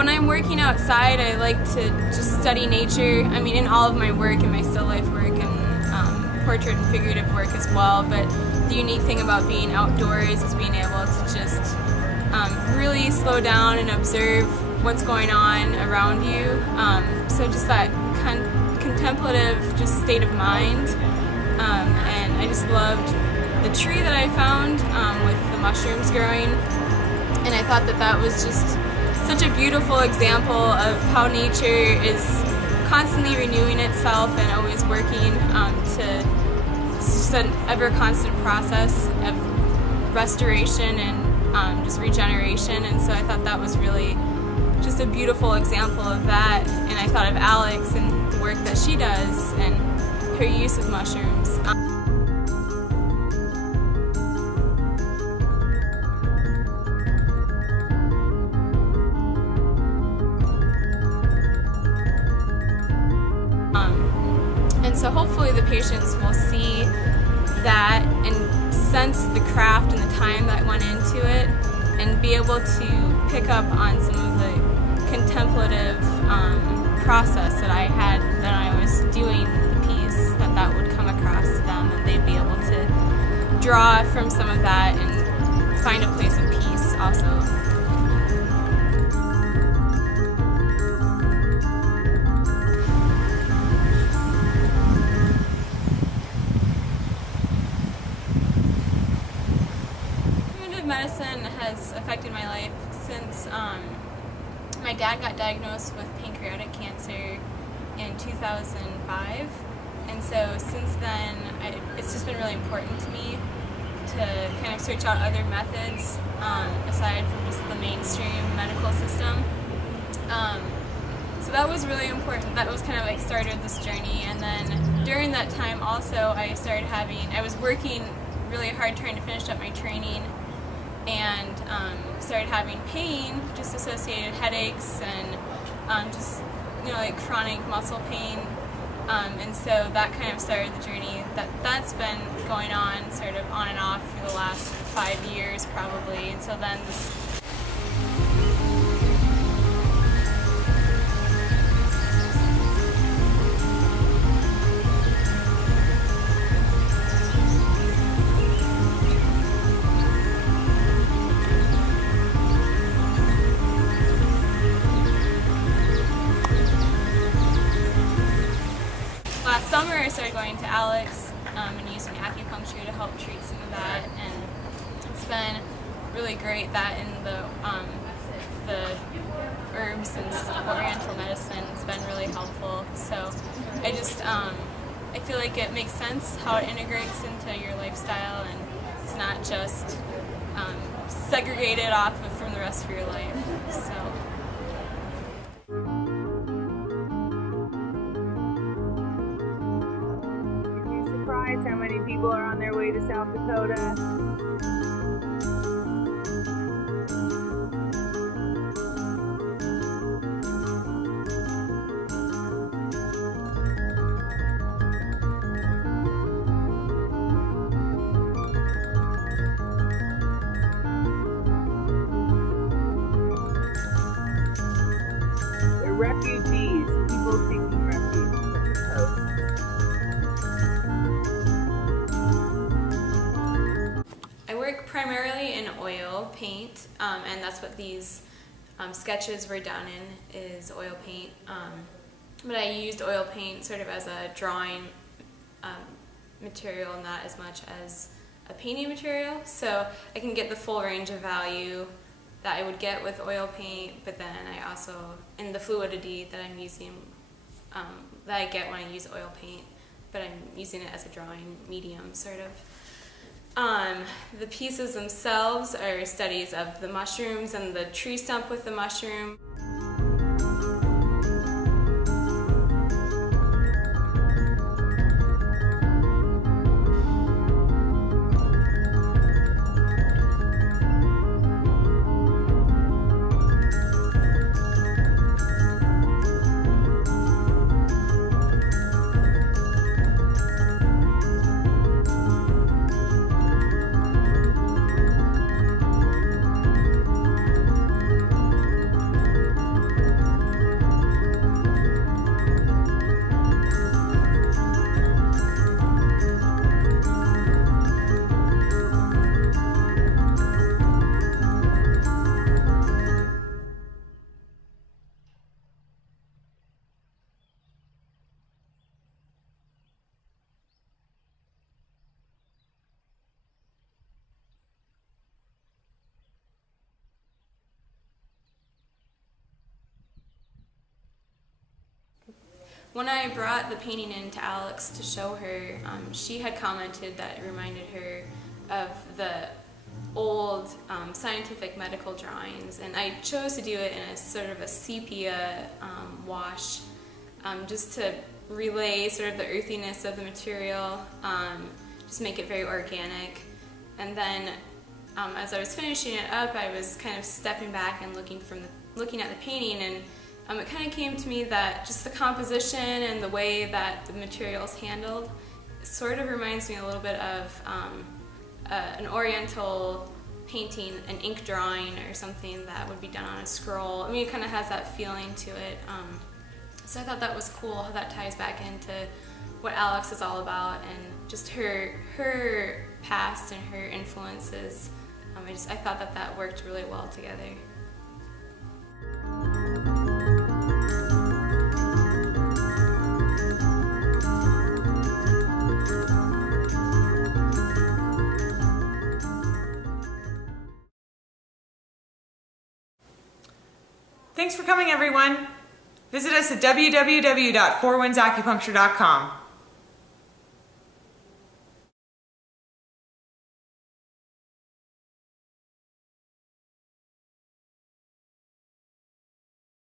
when I'm working outside, I like to just study nature. I mean, in all of my work, in my still life work and portrait and figurative work as well, but the unique thing about being outdoors is being able to just really slow down and observe what's going on around you. So just that contemplative just state of mind. And I just loved the tree that I found with the mushrooms growing. And I thought that that was just such a beautiful example of how nature is constantly renewing itself and always working to just an ever constant process of restoration and just regeneration. And so I thought that was really just a beautiful example of that. And I thought of Alex and the work that she does and her use of mushrooms. And so hopefully the patients will see that and sense the craft and the time that went into it and be able to pick up on some of the contemplative process that I had that I was doing the piece, that would come across to them and they'd be able to draw from some of that and find a place of peace also. Medicine has affected my life since my dad got diagnosed with pancreatic cancer in 2005, and so since then it's just been really important to me to kind of search out other methods aside from just the mainstream medical system. So that was really important. That was kind of like started this journey, and then during that time also I was working really hard trying to finish up my training, and started having pain, just associated headaches and just like chronic muscle pain, and so that kind of started the journey that's been going on sort of on and off for the last 5 years probably. And so then this last summer I started going to Alex and using acupuncture to help treat some of that, and it's been really great that in the herbs and oriental medicine has been really helpful. So I just I feel like it makes sense how it integrates into your lifestyle, and it's not just segregated off from the rest of your life. So. How many people are on their way to South Dakota? They're refugees, people seeking refuge from the coast. Primarily in oil paint, and that's what these sketches were done in, is oil paint. But I used oil paint sort of as a drawing material, not as much as a painting material. So I can get the full range of value that I would get with oil paint, but then I also, in the fluidity that I'm using, that I get when I use oil paint, but I'm using it as a drawing medium, sort of. The pieces themselves are studies of the mushrooms and the tree stump with the mushroom. When I brought the painting in to Alex to show her, she had commented that it reminded her of the old scientific medical drawings, and I chose to do it in a sort of a sepia wash, just to relay sort of the earthiness of the material, just make it very organic. And then as I was finishing it up, I was kind of stepping back and looking at the painting, and it kind of came to me that just the composition and the way that the material is handled sort of reminds me a little bit of an oriental painting, an ink drawing or something that would be done on a scroll. I mean, it kind of has that feeling to it. So I thought that was cool how that ties back into what Alex is all about and just her past and her influences. I thought that worked really well together. Thanks for coming, everyone. Visit us at www.fourwindsacupuncture.com.